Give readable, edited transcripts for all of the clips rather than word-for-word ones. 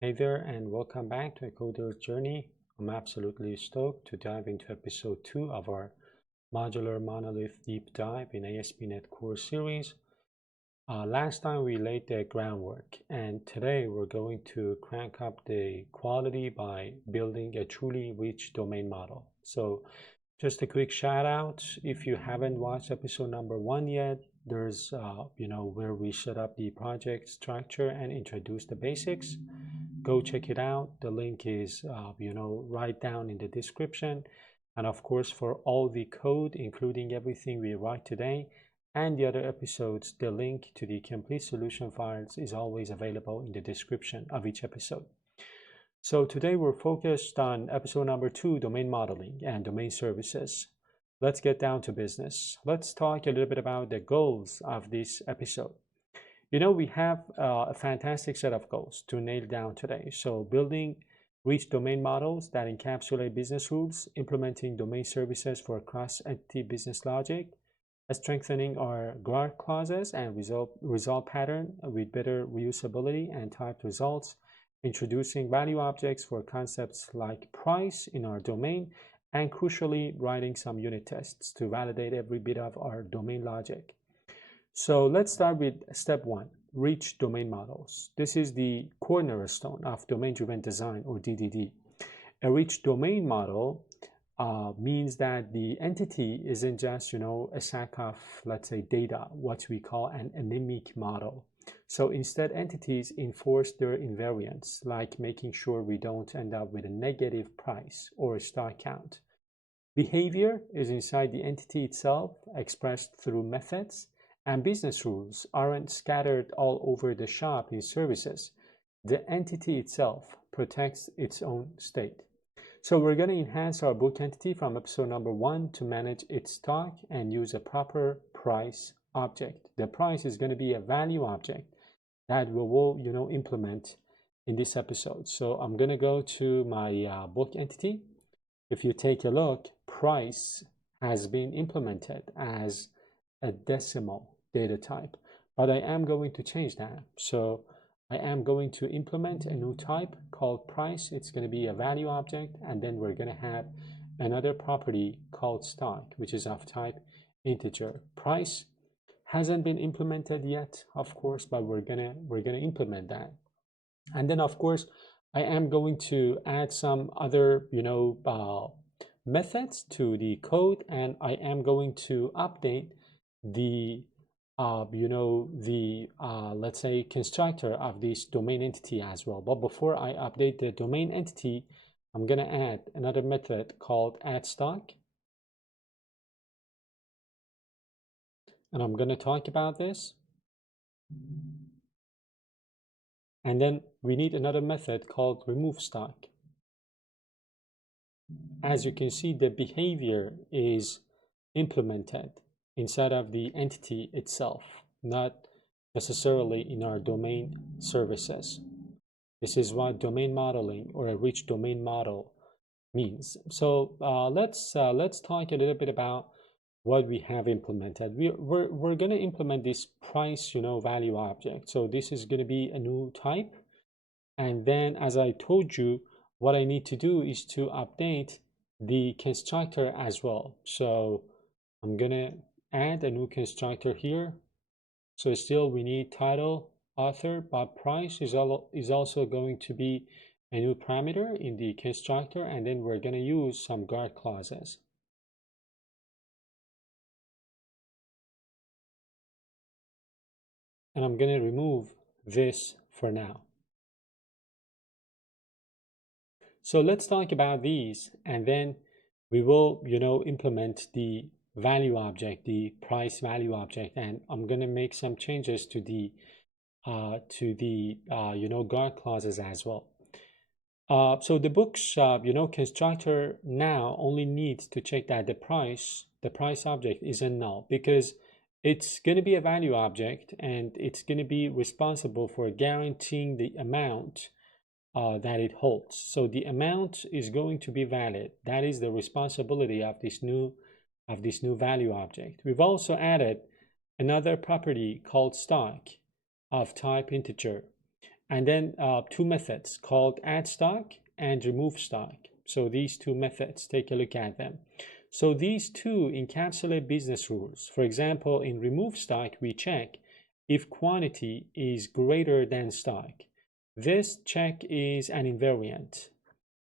Hey there, and welcome back to a Coder's Journey. I'm absolutely stoked to dive into episode 2 of our Modular Monolith Deep Dive in ASP.NET Core series. Last time we laid the groundwork, and today we're going to crank up the quality by building a truly rich domain model. So just a quick shout out, if you haven't watched episode number 1 yet, there's where we set up the project structure and introduce the basics. Go check it out. The link is right down in the description. And of course, for all the code, including everything we write today and the other episodes, the link to the complete solution files is always available in the description of each episode. So today we're focused on episode number 2, domain modeling and domain services. Let's get down to business. Let's talk a little bit about the goals of this episode. We have a fantastic set of goals to nail down today. So building rich domain models that encapsulate business rules, implementing domain services for cross-entity business logic, strengthening our guard clauses and result pattern with better reusability and typed results, introducing value objects for concepts like price in our domain, and crucially, writing some unit tests to validate every bit of our domain logic. So let's start with step 1, rich domain models. This is the cornerstone of domain-driven design, or DDD. A rich domain model means that the entity isn't just, a sack of, let's say, data, what we call an anemic model. So instead, entities enforce their invariants, like making sure we don't end up with a negative price or a star count. Behavior is inside the entity itself, expressed through methods, and business rules aren't scattered all over the shop in services. The entity itself protects its own state. So we're going to enhance our book entity from episode number 1 to manage its stock and use a proper price object. The price is going to be a value object that we will, implement in this episode. So I'm going to go to my book entity. If you take a look, price has been implemented as a decimal data type, but I am going to change that. So I am going to implement a new type called price. It's going to be a value object, and then we're going to have another property called stock, which is of type integer. Price hasn't been implemented yet, of course, but we're gonna implement that. And then, of course, I am going to add some other methods to the code, and I am going to update the let's say constructor of this domain entity as well. But before I update the domain entity, I'm going to add another method called add stock. And I'm going to talk about this. And then we need another method called remove stock. As you can see, the behavior is implemented inside of the entity itself, not necessarily in our domain services. This is what domain modeling or a rich domain model means. So let's talk a little bit about what we have implemented. We're going to implement this price value object. So this is going to be a new type, and then as I told you, what I need to do is to update the constructor as well. So I'm going to add a new constructor here. So still we need title, author, but price is also going to be a new parameter in the constructor, and then we're going to use some guard clauses. And I'm going to remove this for now. So let's talk about these, and then we will, implement the value object, the price value object, and I'm going to make some changes to the guard clauses as well. So the book's constructor now only needs to check that the price object isn't null, because it's going to be a value object and it's going to be responsible for guaranteeing the amount that it holds. So the amount is going to be valid. That is the responsibility of this new value object. We've also added another property called stock of type integer. and then two methods called add stock and remove stock. So these two methods, take a look at them. So these two encapsulate business rules. For example, in remove stock, we check if quantity is greater than stock. This check is an invariant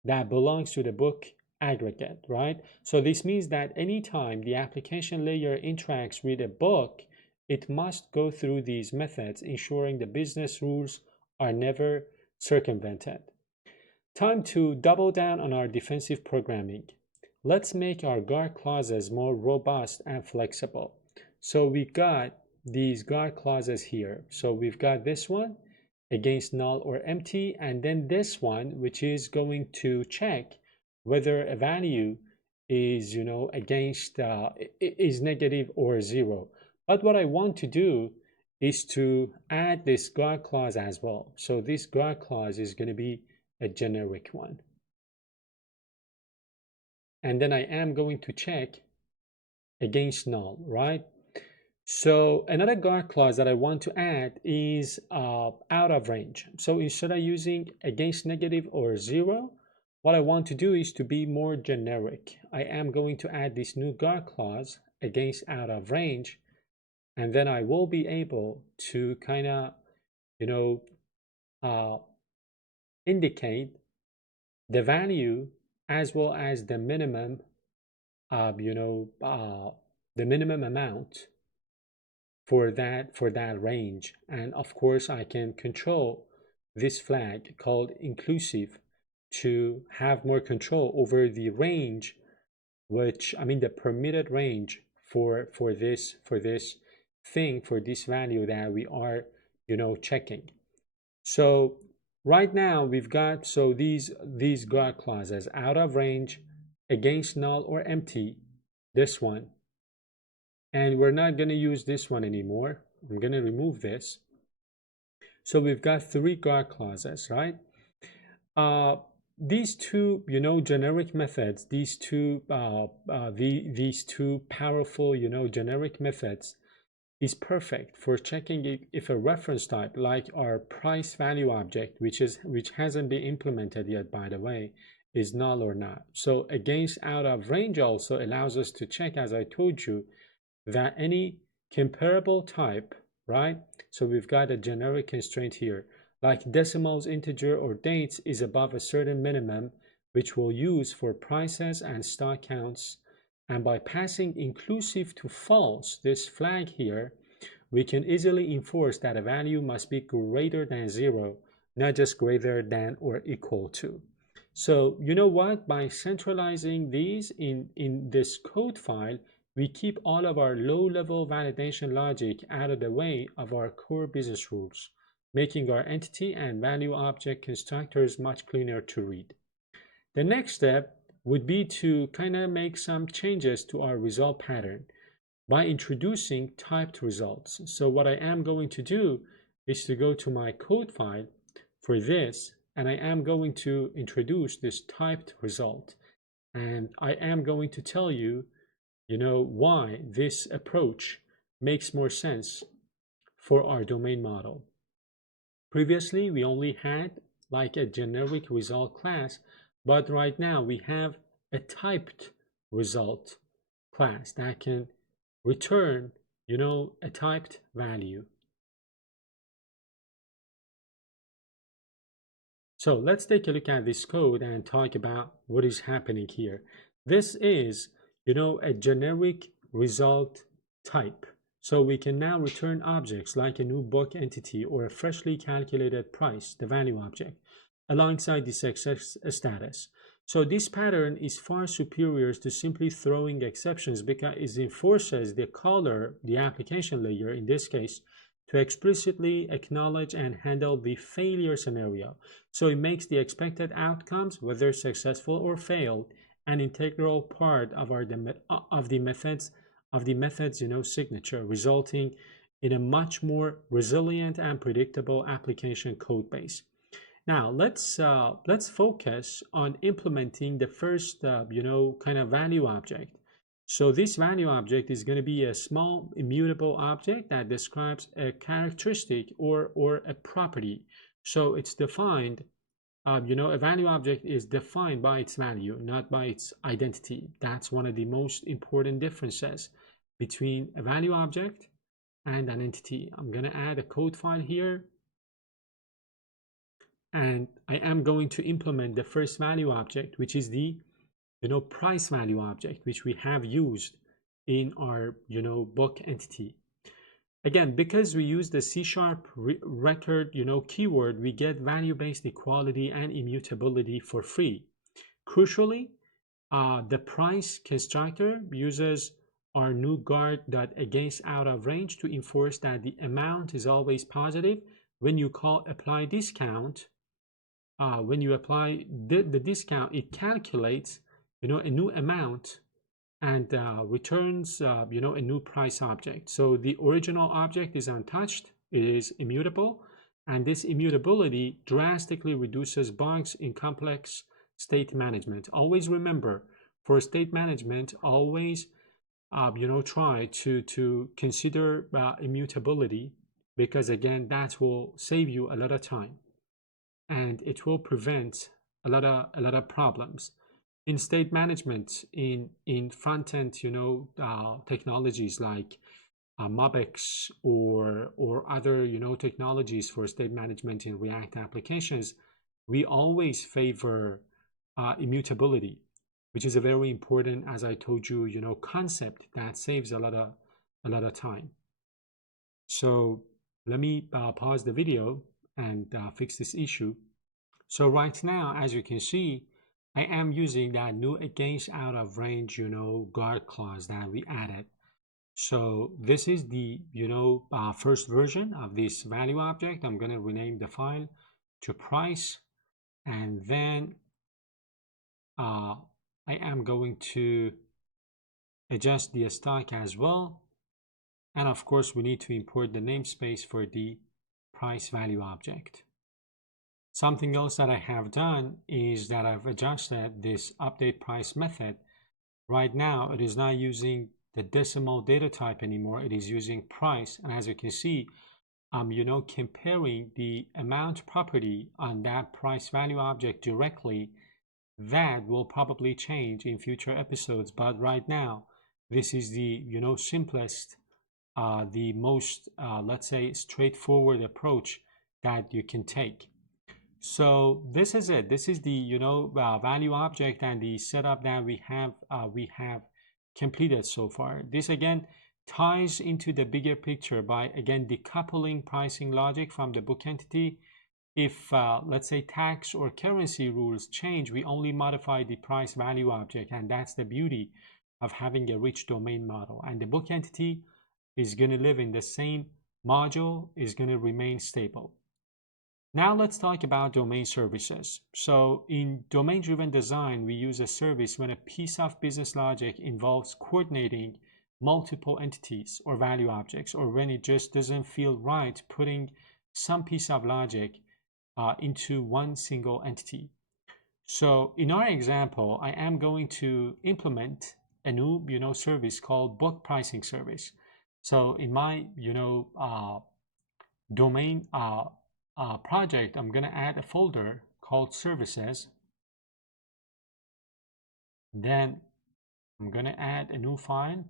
that belongs to the book aggregate, right? So this means that anytime the application layer interacts with a book, it must go through these methods, ensuring the business rules are never circumvented. Time to double down on our defensive programming. Let's make our guard clauses more robust and flexible. So we got these guard clauses here. So we've got this one against null or empty, and then this one, which is going to check whether a value is, against, is negative or zero. But what I want to do is to add this guard clause as well. So this guard clause is going to be a generic one. And then I am going to check against null, right? So another guard clause that I want to add is out of range. So instead of using against negative or zero, what I want to do is to be more generic. I am going to add this new guard clause against out of range, and then I will be able to kind of, indicate the value as well as the minimum, the minimum amount for that range. And of course, I can control this flag called inclusive to have more control over the range, the permitted range for this thing, for this value that we are checking. So right now we've got these guard clauses: out of range, against null or empty, this one, and we're not going to use this one anymore. I'm going to remove this. So we've got three guard clauses, right? These two, generic methods, these two powerful, generic methods is perfect for checking if a reference type, like our price value object, which hasn't been implemented yet, by the way, is null or not. So against out of range also allows us to check, as I told you, that any comparable type, right? So we've got a generic constraint here, like decimals, integer, or dates is above a certain minimum, which we'll use for prices and stock counts. And by passing inclusive to false, this flag here, we can easily enforce that a value must be greater than zero, not just greater than or equal to. So you know what? By centralizing these in this code file, we keep all of our low-level validation logic out of the way of our core business rules, making our entity and value object constructors much cleaner to read. The next step would be to kind of make some changes to our result pattern by introducing typed results. So what I am going to do is to go to my code file for this, and I am going to introduce this typed result. And I am going to tell you, why this approach makes more sense for our domain model. Previously, we only had like a generic result class, but right now we have a typed result class that can return, a typed value. So let's take a look at this code and talk about what is happening here. This is, a generic result type. So we can now return objects like a new book entity or a freshly calculated price, the value object, alongside the success status. So this pattern is far superior to simply throwing exceptions because it enforces the caller, the application layer in this case, to explicitly acknowledge and handle the failure scenario. So it makes the expected outcomes, whether successful or failed, an integral part of the method's signature, resulting in a much more resilient and predictable application code base. Now let's focus on implementing the first kind of value object. So this value object is going to be a small immutable object that describes a characteristic or a property So it's defined, a value object is defined by its value, not by its identity. That's one of the most important differences between a value object and an entity. I'm going to add a code file here, and I am going to implement the first value object, which is the price value object, which we have used in our book entity. Again, because we use the C# record keyword, we get value-based equality and immutability for free. Crucially, the price constructor uses our new guard.against out of range to enforce that the amount is always positive. When you call apply discount, when you apply the discount, it calculates a new amount and returns a new price object. So the original object is untouched, it is immutable, and this immutability drastically reduces bugs in complex state management. Always remember, for state management, always try to consider immutability, because again, that will save you a lot of time and it will prevent a lot of problems in state management, in front end technologies like MobX or other technologies for state management in React applications. We always favor immutability, which is a very important, as I told you, concept that saves a lot of time. So let me pause the video and fix this issue. So right now, as you can see, I am using that new against out of range guard clause that we added. So this is the first version of this value object. I'm going to rename the file to price, and then I am going to adjust the stack as well. And of course, we need to import the namespace for the price value object. Something else that I have done is that I've adjusted this update price method. Right now, it is not using the decimal data type anymore. It is using price. And as you can see, I'm comparing the amount property on that price value object directly. That will probably change in future episodes. But right now, this is the simplest, the most, let's say, straightforward approach that you can take. So this is it. This is the value object and the setup that we have completed so far. This again ties into the bigger picture by again decoupling pricing logic from the book entity. If let's say tax or currency rules change, we only modify the price value object, and that's the beauty of having a rich domain model. And the book entity is going to live in the same module, is going to remain stable. Now let's talk about domain services. So in domain-driven design, we use a service when a piece of business logic involves coordinating multiple entities or value objects, or when it just doesn't feel right putting some piece of logic into one single entity. So in our example, I am going to implement a new service called book pricing service. So in my domain project, I'm going to add a folder called services. Then I'm going to add a new file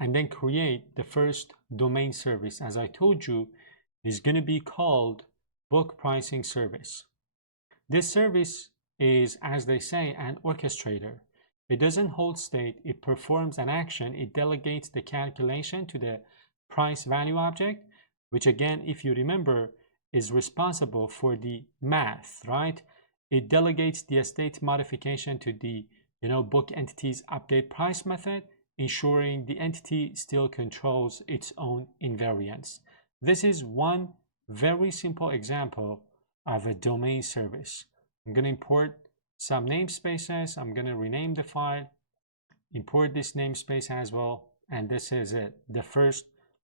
and then create the first domain service. As I told you, is going to be called book pricing service. This service is, as they say, an orchestrator. It doesn't hold state, it performs an action, it delegates the calculation to the price value object, which again, if you remember, is responsible for the math, right? It delegates the state modification to the book entity's update price method, ensuring the entity still controls its own invariants. This is one very simple example of a domain service. I'm going to import some namespaces. I'm going to rename the file, import this namespace as well, and this is it, the first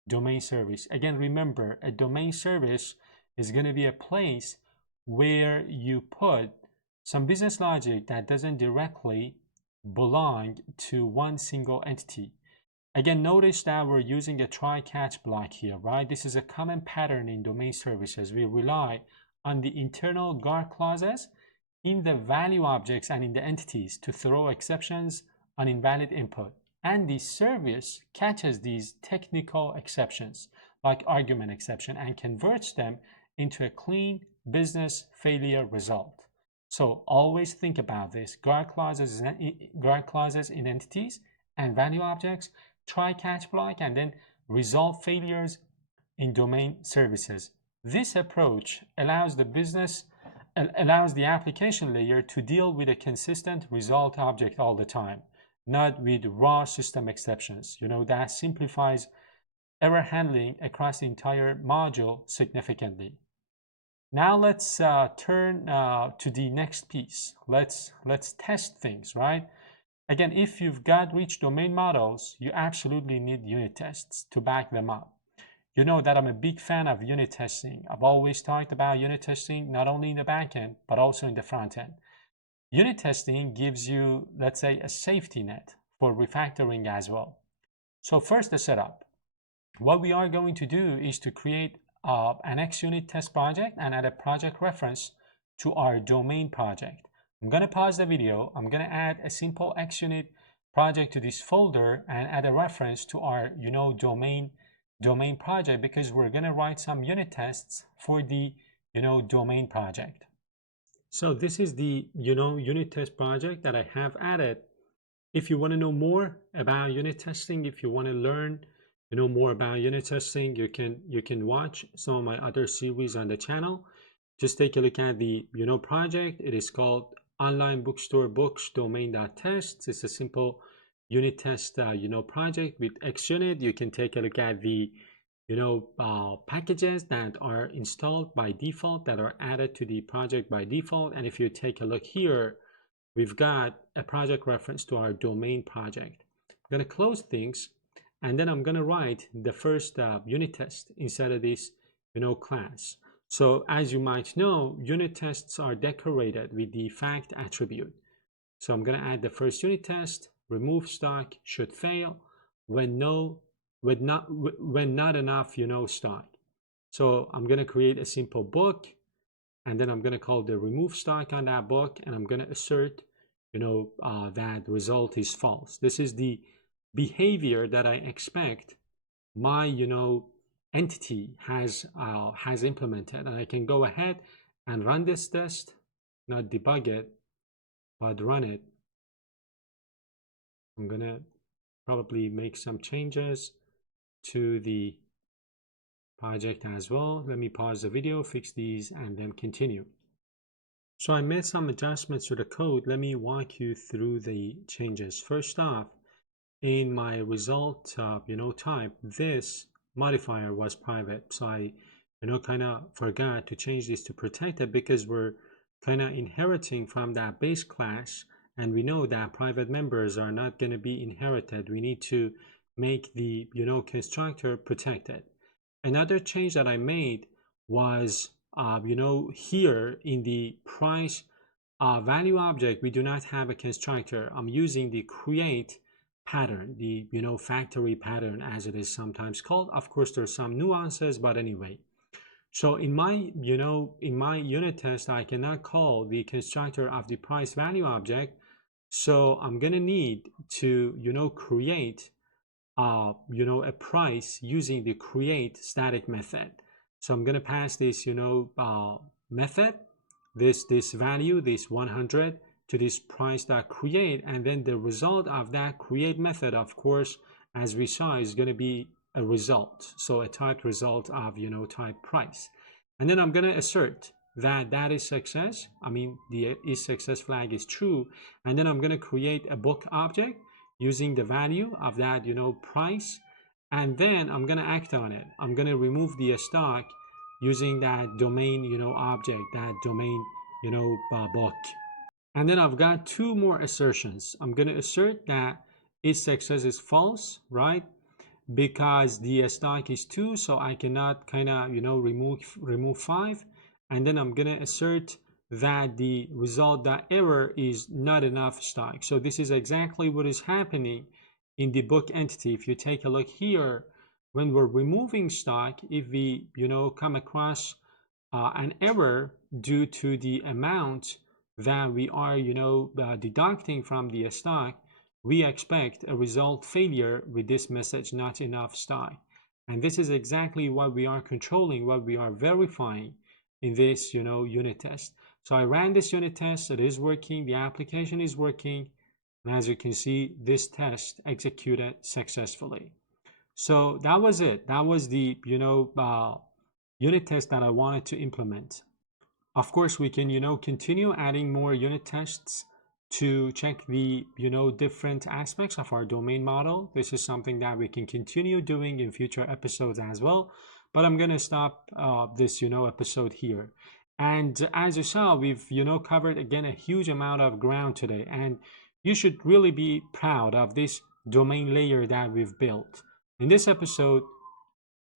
domain service. Again, remember, a domain service is going to be a place where you put some business logic that doesn't directly belong to one single entity. Again, notice that we're using a try-catch block here, right? This is a common pattern in domain services. We rely on the internal guard clauses in the value objects and in the entities to throw exceptions on invalid input. And the service catches these technical exceptions, like argument exception, and converts them into a clean business failure result. So always think about this. Guard clauses in entities and value objects, try catch block, and then resolve failures in domain services. This approach allows the application layer to deal with a consistent result object all the time, not with raw system exceptions. That simplifies error handling across the entire module significantly. Now let's turn to the next piece. Let's test things, right? Again, if you've got rich domain models, you absolutely need unit tests to back them up. You know that I'm a big fan of unit testing. I've always talked about unit testing, not only in the backend, but also in the front end. Unit testing gives you, let's say, a safety net for refactoring as well. So first, the setup. What we are going to do is to create an XUnit test project and add a project reference to our domain project. I'm going to pause the video. I'm going to add a simple XUnit project to this folder and add a reference to our domain project, because we're going to write some unit tests for the domain project. So this is the unit test project that I have added. If you want to know more about unit testing, if you want to learn more about unit testing, you can watch some of my other series on the channel. Just take a look at the project. It is called Online Bookstore Books Domain.Tests. It's a simple unit test project with XUnit. You can take a look at the packages that are installed by default, that are added to the project by default. And if you take a look here, we've got a project reference to our domain project. I'm going to close things, and then I'm going to write the first unit test inside of this class. So as you might know, unit tests are decorated with the fact attribute. So I'm going to add the first unit test. Remove stock should fail when not enough stock. So I'm going to create a simple book, and then I'm going to call the remove stock on that book, and I'm going to assert that result is false. This is the behavior that I expect my entity has implemented. And I can go ahead and run this test, not debug it, but run it. I'm gonna probably make some changes to the project as well. Let me pause the video, fix these, and then continue. So I made some adjustments to the code. Let me walk you through the changes. First off, in my result type, this modifier was private, so I kind of forgot to change this to protected, because we're kind of inheriting from that base class, and we know that private members are not going to be inherited. We need to make the constructor protected. Another change that I made was here in the price value object, we do not have a constructor. I'm using the create pattern, the factory pattern, as it is sometimes called. Of course, there's some nuances, but anyway. So in my unit test, I cannot call the constructor of the price value object. So I'm gonna need to create a price using the create static method. So I'm gonna pass this method, this value, this 100, to this price.create, and then the result of that create method, of course, as we saw, is going to be a result, so a typed result of type price. And then I'm going to assert that is success. I mean, the is success flag is true, and then I'm going to create a book object using the value of that price, and then I'm going to act on it. I'm going to remove the stock using that domain object, that domain book. And then I've got two more assertions. I'm going to assert that is success is false, right? Because the stock is 2, so I cannot remove 5. And then I'm going to assert that the result, that error, is not enough stock. So this is exactly what is happening in the book entity. If you take a look here, when we're removing stock, if we come across an error due to the amount that we are deducting from the stock, we expect a result failure with this message, not enough stock. And this is exactly what we are controlling, what we are verifying in this unit test. So I ran this unit test, it is working, the application is working, and as you can see, this test executed successfully. So that was it. That was the unit test that I wanted to implement. Of course, we can continue adding more unit tests to check the different aspects of our domain model. This is something that we can continue doing in future episodes as well, but I'm gonna stop this episode here. And as you saw, we've covered again a huge amount of ground today, and you should really be proud of this domain layer that we've built. In this episode,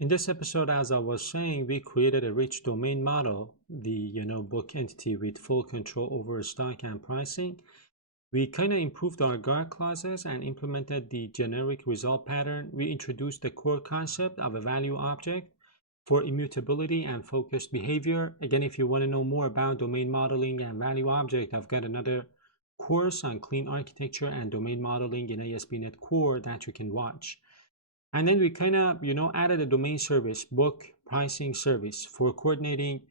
as I was saying, we created a rich domain model, the book entity with full control over stock and pricing. We kind of improved our guard clauses and implemented the generic result pattern. We introduced the core concept of a value object for immutability and focused behavior. Again, if you want to know more about domain modeling and value object, I've got another course on clean architecture and domain modeling in ASP.NET Core that you can watch. And then we kind of added a domain service, book pricing service, for coordinating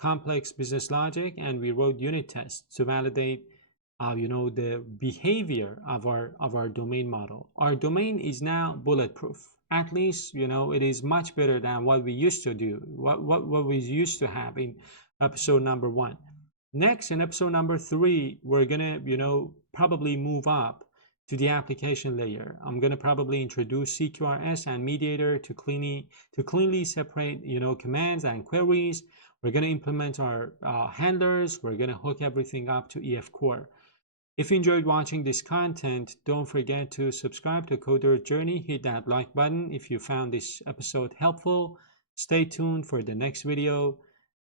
complex business logic, and we wrote unit tests to validate the behavior of our domain model. Our domain is now bulletproof. At least it is much better than what we used to do, what we used to have in episode number 1. Next, in episode number 3, we're gonna probably move up to the application layer. I'm gonna probably introduce CQRS and mediator to cleanly separate commands and queries. We're gonna implement our handlers. We're gonna hook everything up to EF Core. If you enjoyed watching this content, don't forget to subscribe to Coder Journey. Hit that like button if you found this episode helpful. Stay tuned for the next video.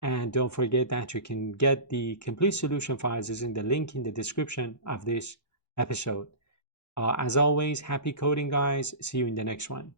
And don't forget that you can get the complete solution files using the link in the description of this episode. As always, happy coding, guys. See you in the next one.